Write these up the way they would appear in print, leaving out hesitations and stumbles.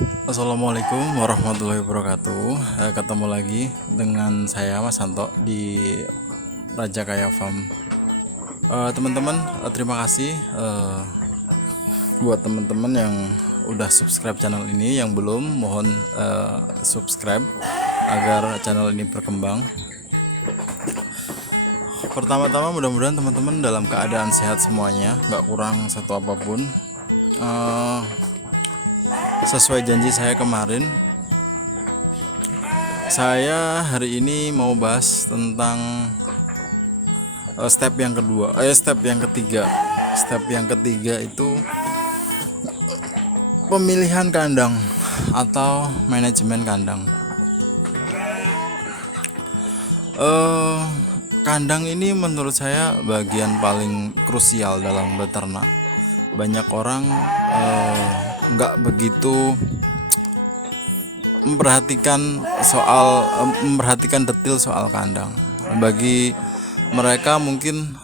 Assalamualaikum warahmatullahi wabarakatuh. Ketemu lagi dengan saya Mas Santo di Raja Kaya Farm. Teman-teman, terima kasih buat teman-teman yang udah subscribe channel ini. Yang belum, mohon subscribe agar channel ini berkembang. Pertama-tama mudah-mudahan teman-teman dalam keadaan sehat semuanya, nggak kurang satu apapun. Sesuai janji saya kemarin, saya hari ini mau bahas tentang step yang ketiga. Step yang ketiga itu pemilihan kandang atau manajemen kandang. Kandang ini menurut saya bagian paling krusial dalam beternak. Banyak orang nggak begitu memperhatikan detail soal kandang. Bagi mereka mungkin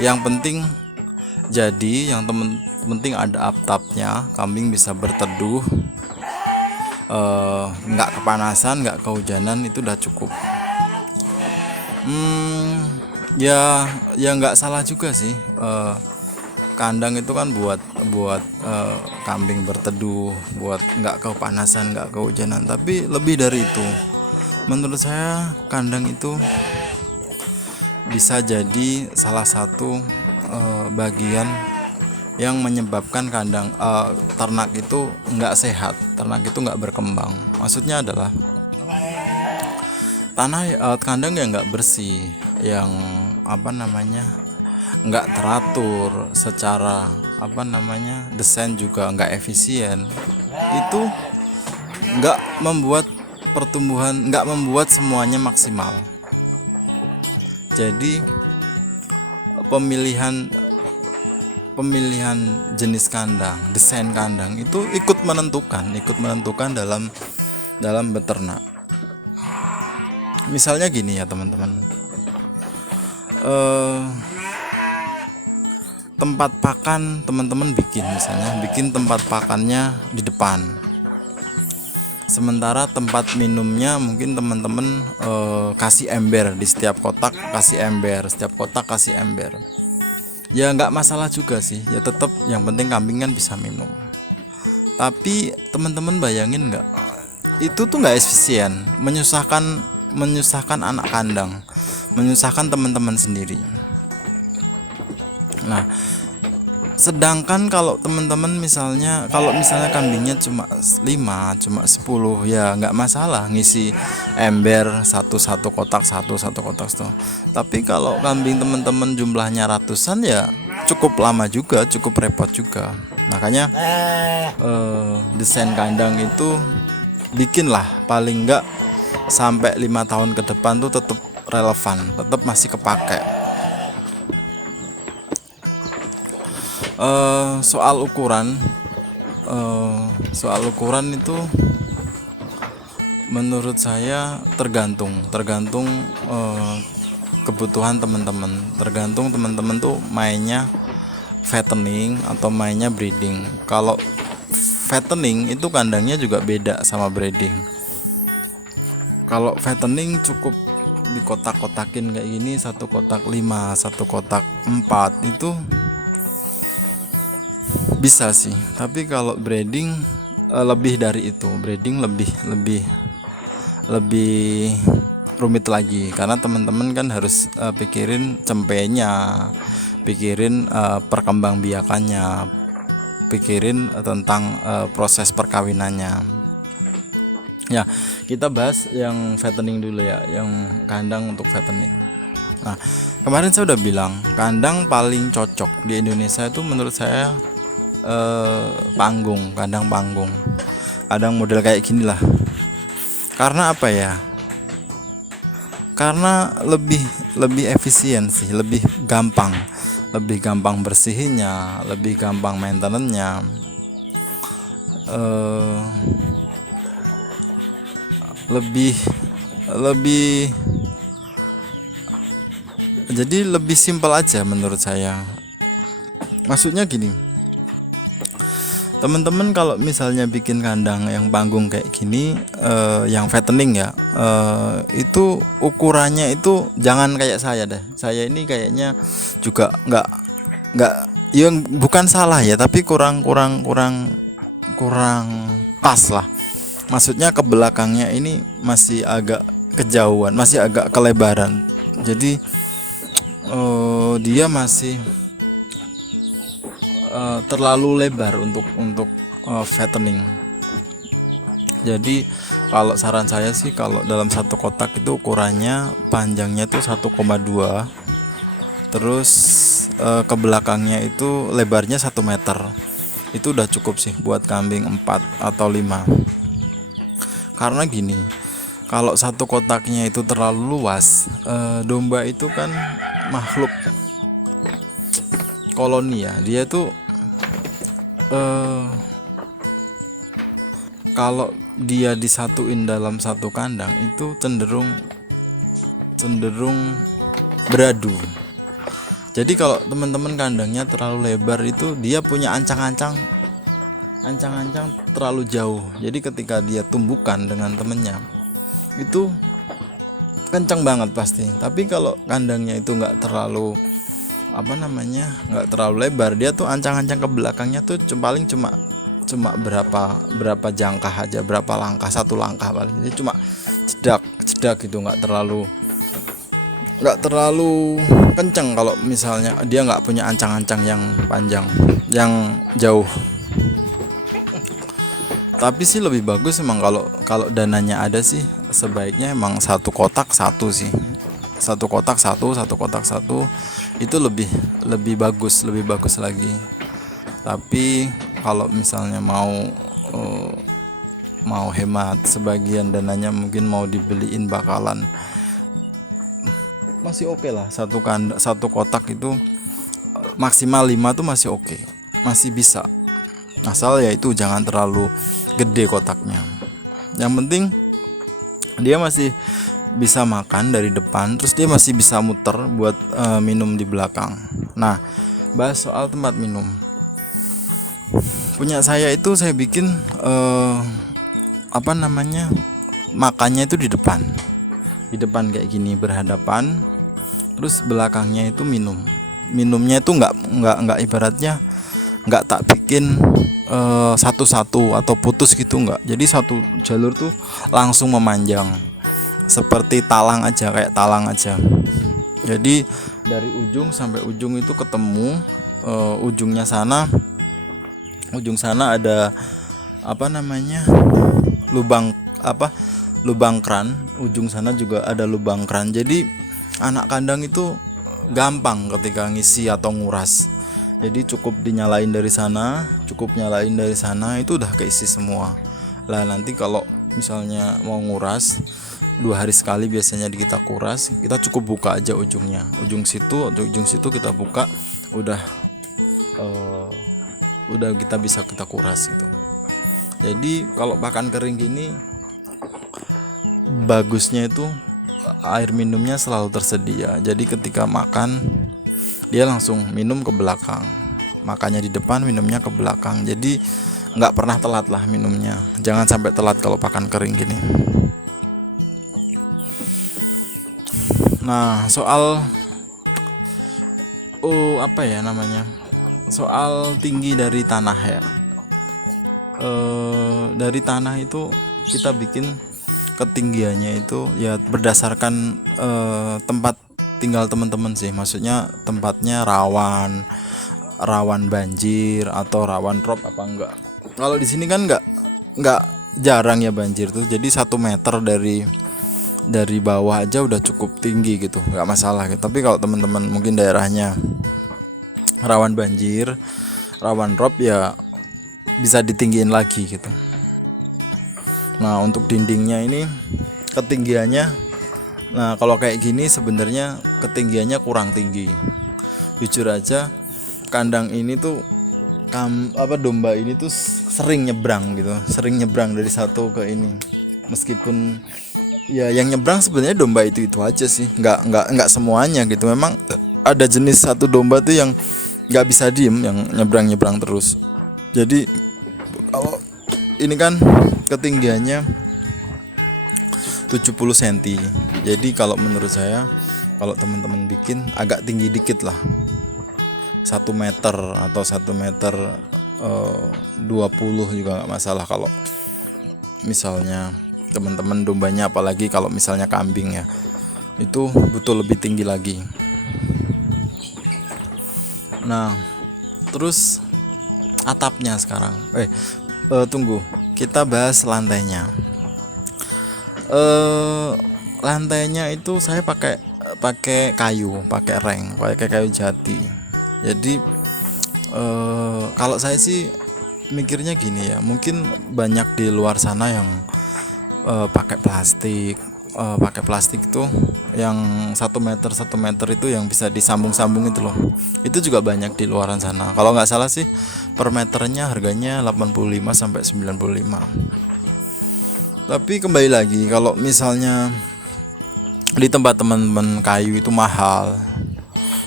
yang penting yang penting ada atapnya, kambing bisa berteduh, nggak kepanasan, nggak kehujanan, itu udah cukup. Ya nggak salah juga sih. Kandang itu kan buat kambing berteduh, buat nggak kepanasan, nggak kehujanan. Tapi lebih dari itu, menurut saya kandang itu bisa jadi salah satu bagian yang menyebabkan ternak itu nggak sehat, ternak itu nggak berkembang. Maksudnya adalah kandang yang nggak bersih, yang nggak teratur secara desain juga nggak efisien, itu nggak membuat semuanya maksimal. Jadi pemilihan jenis kandang, desain kandang itu ikut menentukan dalam beternak. Misalnya gini ya teman-teman, tempat pakan teman-teman bikin tempat pakannya di depan, sementara tempat minumnya mungkin teman-teman kasih ember di setiap kotak, kasih ember. Ya nggak masalah juga sih, ya tetap yang penting kambing kan bisa minum. Tapi teman-teman bayangin nggak, itu tuh nggak efisien, menyusahkan anak kandang, menyusahkan teman-teman sendiri. Nah, sedangkan kalau teman-teman misalnya kambingnya cuma 5, cuma 10, ya nggak masalah ngisi ember satu kotak tuh. Tapi kalau kambing teman-teman jumlahnya ratusan, ya cukup lama juga, cukup repot juga. Makanya desain kandang itu bikinlah paling nggak sampai 5 tahun ke depan tuh tetap relevan, tetap masih kepake. Soal ukuran itu menurut saya tergantung kebutuhan teman-teman, tergantung teman-teman tuh mainnya fattening atau mainnya breeding. Kalau fattening itu kandangnya juga beda sama breeding. Kalau fattening cukup di kotak-kotakin kayak gini, 1 kotak 5, 1 kotak 4, itu bisa sih. Tapi kalau breeding lebih dari itu, breeding lebih rumit lagi, karena teman-teman kan harus pikirin cempenya, pikirin perkembangbiakannya, pikirin tentang proses perkawinannya. Ya, kita bahas yang fattening dulu ya, yang kandang untuk fattening. Nah, kemarin saya udah bilang kandang paling cocok di Indonesia itu menurut saya kandang panggung, kadang model kayak gini lah. Karena apa ya? Karena lebih efisien sih, lebih gampang bersihinnya, lebih gampang maintenance-nya, jadi lebih simpel aja menurut saya. Maksudnya gini, Temen-temen kalau misalnya bikin kandang yang panggung kayak gini, yang fattening ya, itu ukurannya itu jangan kayak saya deh. Saya ini kayaknya juga nggak ya, bukan salah ya, tapi kurang kurang kurang kurang pas lah. Maksudnya ke belakangnya ini masih agak kejauhan, masih agak kelebaran. Jadi dia masih terlalu lebar untuk fattening. Jadi kalau saran saya sih, kalau dalam satu kotak itu ukurannya panjangnya itu 1,2, terus ke belakangnya itu lebarnya 1 meter. Itu udah cukup sih buat kambing 4 atau 5. Karena gini, kalau satu kotaknya itu terlalu luas, domba itu kan makhluk koloni ya, dia tuh kalau dia disatuin dalam satu kandang itu cenderung beradu. Jadi kalau teman-teman kandangnya terlalu lebar, itu dia punya ancang-ancang terlalu jauh. Jadi ketika dia tumbukan dengan temennya itu kencang banget pasti. Tapi kalau kandangnya itu nggak terlalu nggak terlalu lebar, dia tuh ancang-ancang ke belakangnya tuh paling cuma berapa jangkah aja, berapa langkah, 1 langkah paling. Jadi cuma cedak gitu, nggak terlalu kenceng kalau misalnya dia nggak punya ancang-ancang yang panjang, yang jauh. Tapi sih lebih bagus emang kalau dananya ada sih, sebaiknya emang satu kotak satu sih, satu kotak satu itu lebih bagus lagi. Tapi kalau misalnya mau hemat, sebagian dananya mungkin mau dibeliin bakalan, masih oke lah. Satu kotak itu maksimal 5 tuh masih oke, masih bisa, asal ya itu jangan terlalu gede kotaknya. Yang penting dia masih bisa makan dari depan, terus dia masih bisa muter buat minum di belakang. Nah, bahas soal tempat minum. Punya saya itu saya bikin makannya itu di depan kayak gini, berhadapan, terus belakangnya itu minumnya itu nggak ibaratnya nggak tak bikin satu-satu atau putus gitu, nggak. Jadi satu jalur tuh langsung memanjang seperti kayak talang aja. Jadi dari ujung sampai ujung itu ketemu, ujung sana ada lubang kran. Ujung sana juga ada lubang kran. Jadi anak kandang itu gampang ketika ngisi atau nguras. Jadi cukup nyalain dari sana, itu udah keisi semua. Lah nanti kalau misalnya mau nguras 2 hari sekali biasanya kita kuras, kita cukup buka aja ujung situ kita buka, udah kita kuras gitu. Jadi kalau pakan kering gini, bagusnya itu air minumnya selalu tersedia. Jadi ketika makan dia langsung minum ke belakang, makannya di depan, minumnya ke belakang. Jadi nggak pernah telat lah minumnya. Jangan sampai telat kalau pakan kering gini. Nah, soal soal tinggi dari tanah ya. Dari tanah itu kita bikin ketinggiannya itu ya berdasarkan tempat tinggal teman-teman sih. Maksudnya tempatnya rawan banjir atau rawan drop apa enggak. Kalau di sini kan enggak jarang ya banjir tuh. Jadi 1 meter dari bawah aja udah cukup tinggi gitu, enggak masalah gitu. Tapi kalau teman-teman mungkin daerahnya rawan banjir, rawan drop, ya bisa ditinggiin lagi gitu. Nah, untuk dindingnya ini ketinggiannya, nah kalau kayak gini sebenarnya ketinggiannya kurang tinggi. Jujur aja, kandang ini tuh domba ini tuh sering nyebrang dari satu ke ini. Meskipun ya yang nyebrang sebenarnya domba itu aja sih, nggak semuanya gitu. Memang ada jenis satu domba tuh yang nggak bisa diem, yang nyebrang terus. Jadi ini kan ketinggiannya 70 cm. Jadi kalau menurut saya, kalau teman-teman bikin agak tinggi dikit lah, 1 meter atau 1 meter 20 juga nggak masalah. Kalau misalnya teman-teman dombanya, apalagi kalau misalnya kambing ya, itu butuh lebih tinggi lagi. Nah, terus atapnya sekarang. Tunggu, kita bahas lantainya. Lantainya itu saya pakai kayu, pakai kayu jati. Jadi kalau saya sih mikirnya gini ya, mungkin banyak di luar sana yang pakai plastik. Pakai plastik itu yang 1 meter itu yang bisa disambung-sambung itu loh. Itu juga banyak di luaran sana. Kalau nggak salah sih per meternya harganya 85 sampai 95. Tapi kembali lagi, kalau misalnya di tempat teman-teman kayu itu mahal,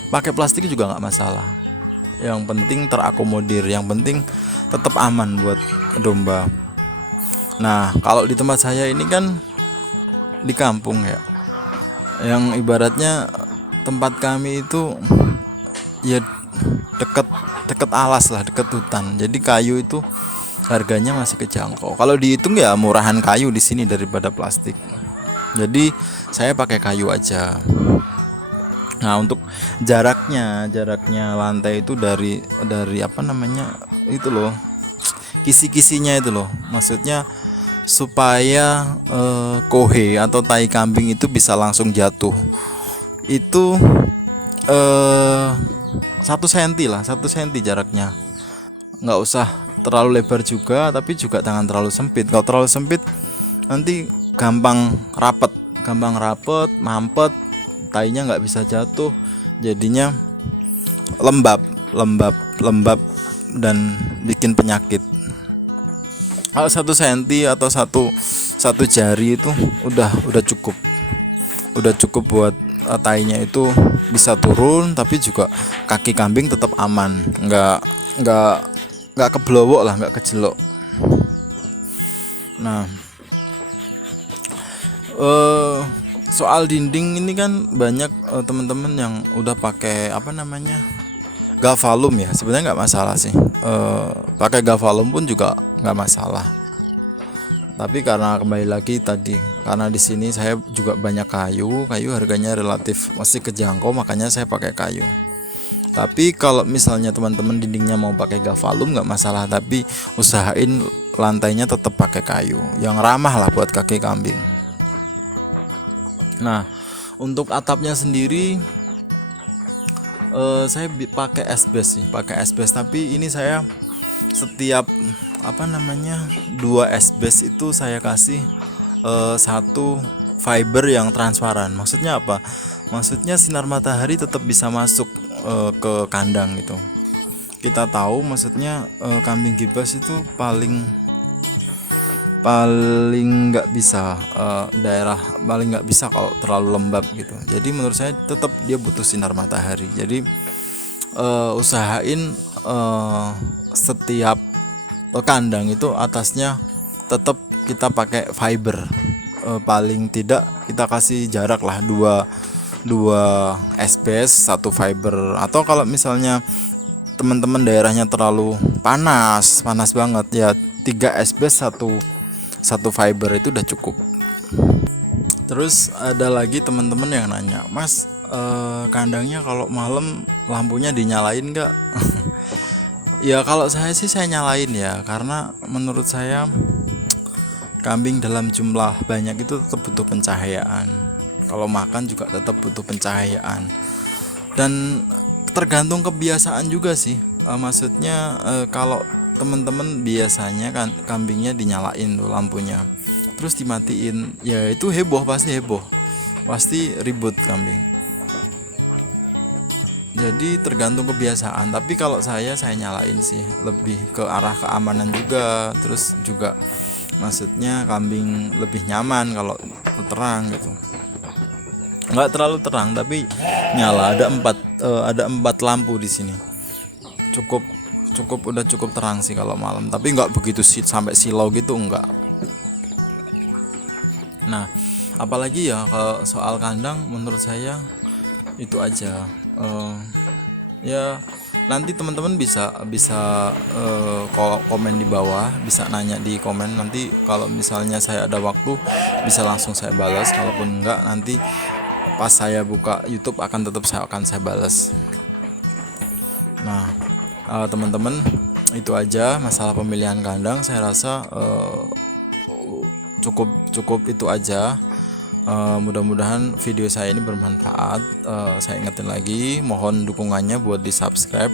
pakai plastik juga nggak masalah. Yang penting terakomodir, yang penting tetap aman buat domba. Nah, kalau di tempat saya ini kan di kampung ya, yang ibaratnya tempat kami itu ya deket alas lah, deket hutan. Jadi kayu itu harganya masih kejangkau. Kalau dihitung ya murahan kayu di sini daripada plastik. Jadi saya pakai kayu aja. Nah, untuk jaraknya lantai itu dari apa namanya itu loh, kisi-kisinya itu loh. Maksudnya supaya kohe atau tai kambing itu bisa langsung jatuh, itu 1 cm lah, 1 cm jaraknya. Nggak usah terlalu lebar juga, tapi juga jangan terlalu sempit. Kalau terlalu sempit nanti gampang rapet, mampet, tainya nggak bisa jatuh, jadinya lembab dan bikin penyakit. Kalau 1 cm atau satu jari itu udah cukup buat tainya itu bisa turun, tapi juga kaki kambing tetap aman, nggak keblowok lah, nggak kejelok. Nah, soal dinding ini kan banyak teman-teman yang udah pakai apa namanya Gavalum ya. Sebenarnya nggak masalah sih, pakai Gavalum pun juga nggak masalah. Tapi karena kembali lagi tadi, karena di sini saya juga banyak kayu harganya relatif masih kejangkau, makanya saya pakai kayu. Tapi kalau misalnya teman-teman dindingnya mau pakai Gavalum nggak masalah, tapi usahain lantainya tetap pakai kayu yang ramah lah buat kaki kambing. Nah, untuk atapnya sendiri saya pakai asbes sih, tapi ini saya setiap 2 asbes itu saya kasih 1 fiber yang transparan. Maksudnya apa? Maksudnya sinar matahari tetap bisa masuk ke kandang gitu. Kita tahu maksudnya kambing gibas itu paling nggak bisa, daerah paling nggak bisa kalau terlalu lembab gitu. Jadi menurut saya tetap dia butuh sinar matahari. Jadi usahain setiap kandang itu atasnya tetap kita pakai fiber, paling tidak kita kasih jarak lah 2 asbes 1 fiber. Atau kalau misalnya teman-teman daerahnya terlalu panas banget ya, 3 asbes 1 fiber itu udah cukup. Terus ada lagi teman-teman yang nanya, Mas, kandangnya kalau malam lampunya dinyalain nggak? Ya kalau saya sih saya nyalain ya, karena menurut saya kambing dalam jumlah banyak itu tetap butuh pencahayaan. Kalau makan juga tetap butuh pencahayaan. Dan tergantung kebiasaan juga sih. Maksudnya kalau teman-teman biasanya kan kambingnya dinyalain tuh lampunya, terus dimatiin, ya itu pasti ribut kambing. Jadi tergantung kebiasaan. Tapi kalau saya nyalain sih, lebih ke arah keamanan juga. Terus juga maksudnya kambing lebih nyaman kalau terang gitu. Nggak terlalu terang tapi nyala. Ada 4 lampu di sini. Cukup udah cukup terang sih kalau malam, tapi nggak begitu sih sampai silau gitu, enggak. Nah, apalagi ya kalau soal kandang menurut saya itu aja. Eh, ya nanti teman-teman bisa bisa komen di bawah, bisa nanya di komen, nanti kalau misalnya saya ada waktu bisa langsung saya balas, kalaupun enggak nanti pas saya buka YouTube akan saya balas. Nah, teman-teman, itu aja masalah pemilihan kandang. Saya rasa cukup cukup itu aja. Mudah-mudahan video saya ini bermanfaat. Saya ingetin lagi, mohon dukungannya buat di subscribe.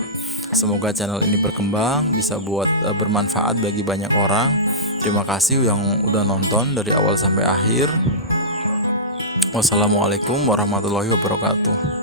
Semoga channel ini berkembang, bisa buat bermanfaat bagi banyak orang. Terima kasih yang udah nonton dari awal sampai akhir. Wassalamualaikum warahmatullahi wabarakatuh.